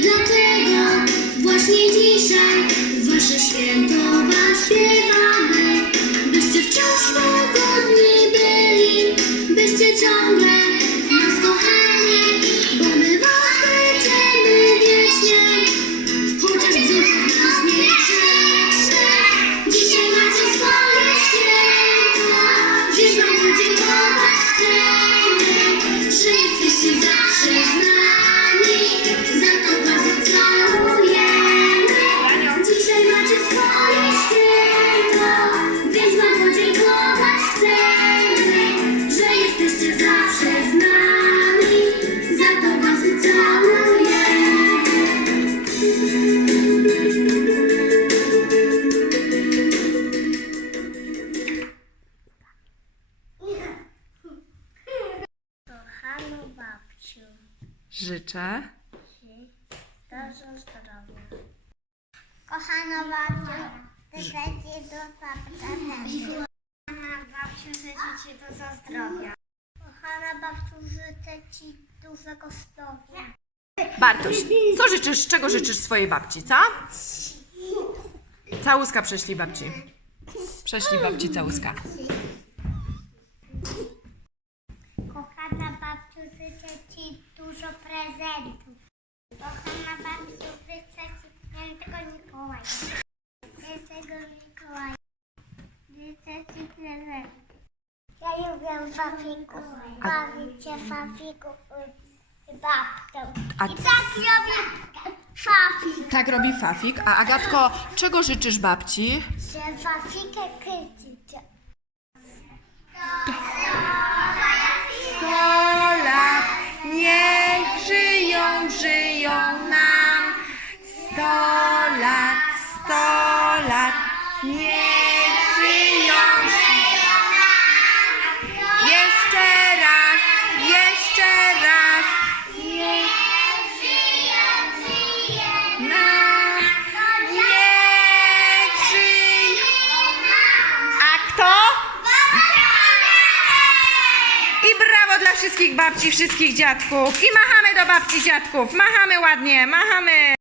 dlatego właśnie dzisiaj wasze święto wam she's not, she's not. Babciu, Życzę. dużo zdrowia. Kochana babciu, życzę Ci dużo prezentu. Kochana babciu, życzę Ci dużo zdrowia. Kochana babciu, życzę Ci dużego zdrowia. Bartuś, co życzysz, czego życzysz swojej babci, co? Całuska prześlij babci. Prześlij babci całuska. Kochana babciu, dużo prezentów. Kochana życzę Ci świętego Mikołaja. Świętego Mikołaja. Życzę Ci prezentów. Ja lubię fafików. Bawić się fafików i babcią. A- I tak robię fafik. Tak robi Fafik. A Agatko, czego życzysz babci? Że fafikę krycicie. Wszystkich babci, wszystkich dziadków. I machamy do babci, dziadków. Machamy ładnie, machamy.